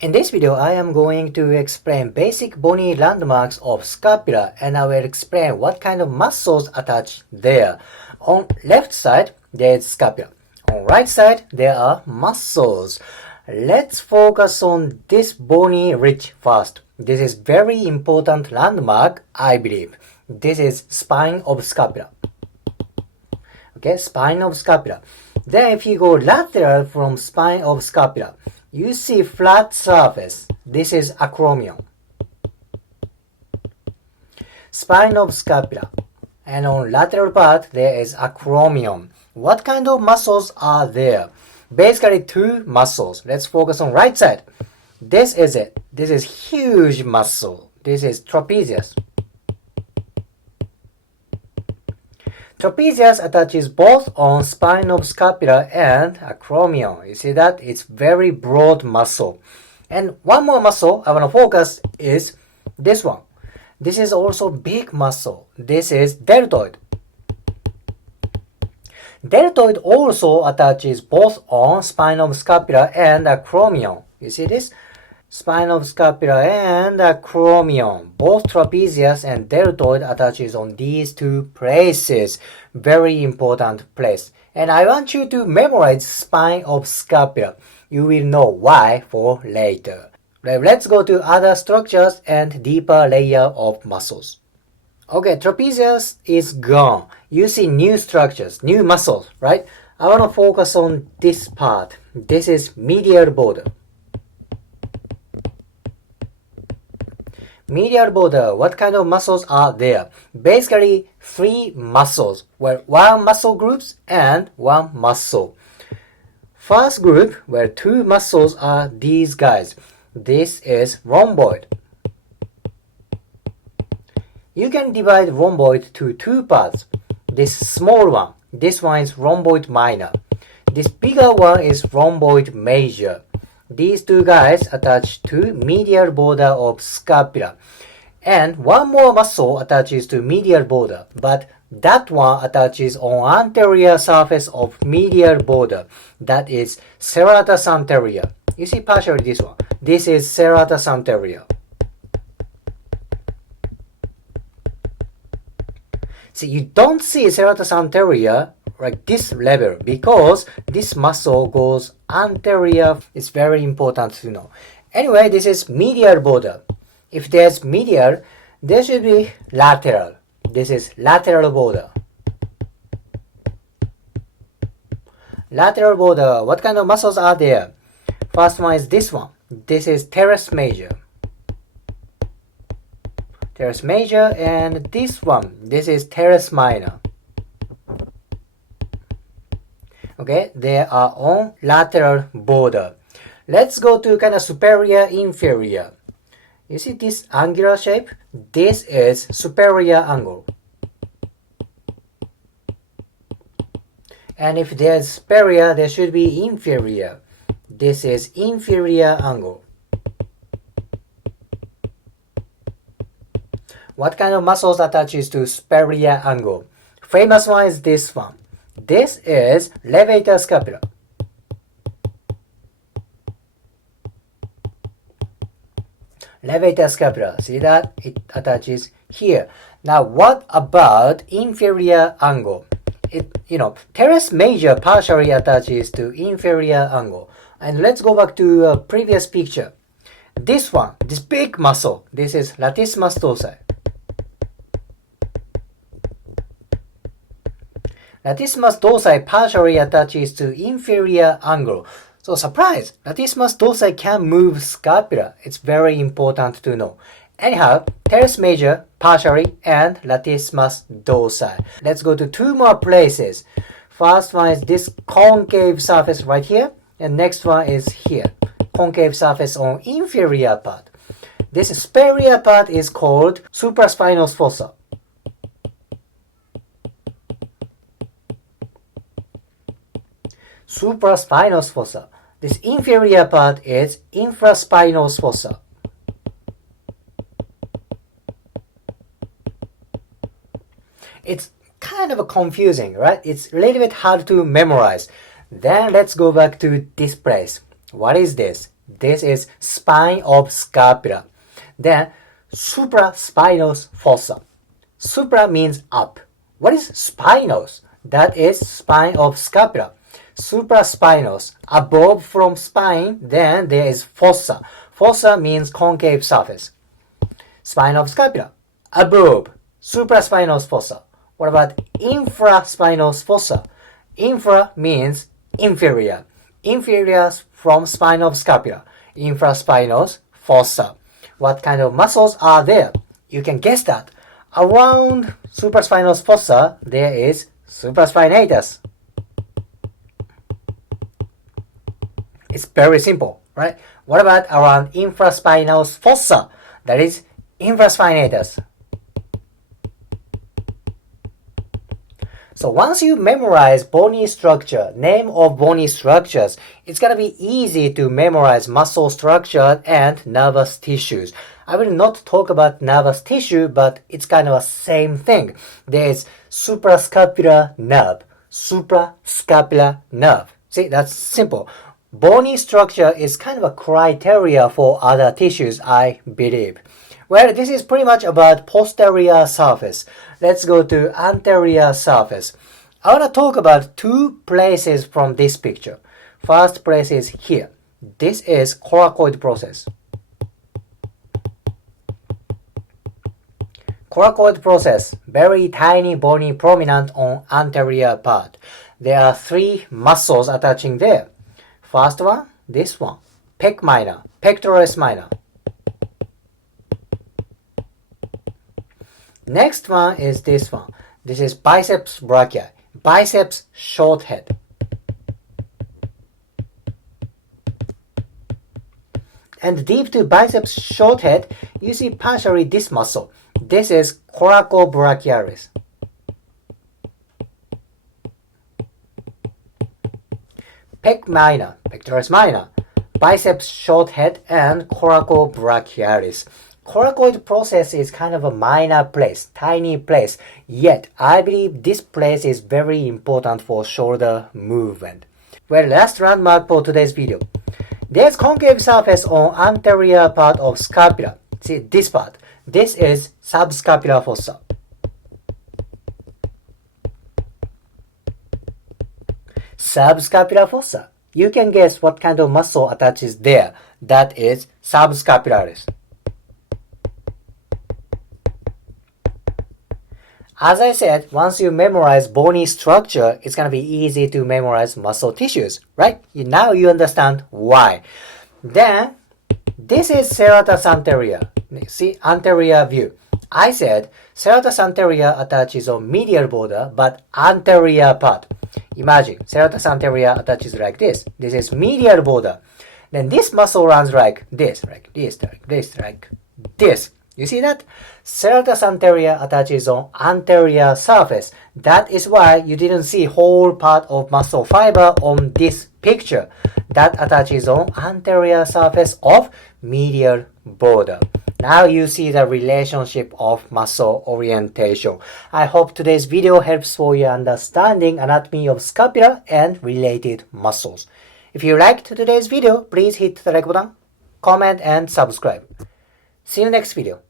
In this video, I am going to explain basic bony landmarks of scapula, and I will explain what kind of muscles attach there. On left side, there is scapula. On right side, there are muscles. Let's focus on this bony ridge first. This is very important landmark, I believe. This is spine of scapula. Okay, spine of scapula. Then if you go lateral from spine of scapula, you see flat surface. This is acromion. Spine of scapula. And on lateral part, there is acromion. What kind of muscles are there? Basically two muscles. Let's focus on right side. This is it. This is huge muscle. This is trapezius. Trapezius attaches both on spine of scapula and acromion. You see that? It's very broad muscle. And one more muscle I want to focus is this one. This is also big muscle. This is deltoid. Deltoid also attaches both on spine of scapula and acromion. You see this? Spine of scapula and acromion. Both trapezius and deltoid attaches on these two places. Very important place. And I want you to memorize spine of scapula. You will know why for later. Let's go to other structures and deeper layer of muscles. Okay, trapezius is gone. You see new structures, new muscles, right? I want to focus on this part. This is medial border. Medial border, what kind of muscles are there? Basically, three muscles, where one muscle groups and one muscle. First group, where two muscles are these guys. This is rhomboid. You can divide rhomboid to two parts. This small one, this one is rhomboid minor. This bigger one is rhomboid major. These two guys attach to medial border of scapula. And one more muscle attaches to medial border, but that one attaches on anterior surface of medial border. That is serratus anterior. You see partially this one. This is serratus anterior. See, you don't see serratus anterior like this level because this muscle goes anterior. It's very important to know. Anyway, this is medial border. If there's medial, there should be lateral. This is lateral border. Lateral border, what kind of muscles are there? First one is this one. This is teres major. Teres major, and this one, this is teres minor. Okay, they are on lateral border. Let's go to kind of superior inferior. You see this angular shape? This is superior angle. And if there's superior, there should be inferior. This is inferior angle. What kind of muscles attaches to superior angle? Famous one is this one. This is levator scapula. Levator scapula. See that? It attaches here. Now what about inferior angle? Teres major partially attaches to inferior angle. And let's go back to a previous picture. This one, this big muscle, this is latissimus dorsi. Latissimus dorsi partially attaches to inferior angle. So surprise, latissimus dorsi can move scapula. It's very important to know. Anyhow, teres major partially and latissimus dorsi. Let's go to two more places. First one is this concave surface right here, and next one is here. Concave surface on inferior part. This superior part is called supraspinous fossa. Supraspinous fossa. This inferior part is infraspinous fossa. It's kind of confusing, right? It's a little bit hard to memorize. Then let's go back to this place. What is this? This is spine of scapula. Then supraspinous fossa. Supra means up. What is spinous? That is spine of scapula. Supraspinous, above from spine, then there is fossa. Fossa means concave surface. Spine of scapula, above, supraspinous fossa. What about infraspinous fossa? Infra means inferior. Inferior from spine of scapula. Infraspinous fossa. What kind of muscles are there? You can guess that. Around supraspinous fossa, there is supraspinatus. It's very simple, right? What about around infraspinous fossa? That is infraspinatus. So once you memorize bony structure, name of bony structures, it's gonna be easy to memorize muscle structure and nervous tissues. I will not talk about nervous tissue, but it's kind of the same thing. There is suprascapular nerve, suprascapular nerve. See, that's simple. Bony structure is kind of a criteria for other tissues, I believe. Well, this is pretty much about posterior surface. Let's go to anterior surface. I want to talk about two places from this picture. First place is here. This is coracoid process. Coracoid process, very tiny bony prominent on anterior part. There are three muscles attaching there. First one, this one, pec minor, pectoralis minor. Next one is this one. This is biceps brachii, biceps short head. And deep to biceps short head, you see partially this muscle. This is coracobrachialis. Pec minor, pectoralis minor, biceps short head, and coracobrachialis. Coracoid process is kind of a minor place, tiny place, yet I believe this place is very important for shoulder movement. Well, last landmark for today's video. There's concave surface on anterior part of scapula. See this part. This is subscapular fossa. Subscapular fossa. You can guess what kind of muscle attaches there. That is subscapularis. As I said, once you memorize bony structure, it's going to be easy to memorize muscle tissues, right? Now you understand why. Then, this is serratus anterior. See, anterior view. I said serratus anterior attaches on medial border, but anterior part. Imagine, serratus anterior attaches like this. This is medial border. Then this muscle runs like this, like this, like this, like this. You see that? Serratus anterior attaches on anterior surface. That is why you didn't see whole part of muscle fiber on this picture. That attaches on anterior surface of medial border. Now you see the relationship of muscle orientation. I hope today's video helps for your understanding anatomy of scapula and related muscles. If you liked today's video, please hit the like button, comment and subscribe. See you next video.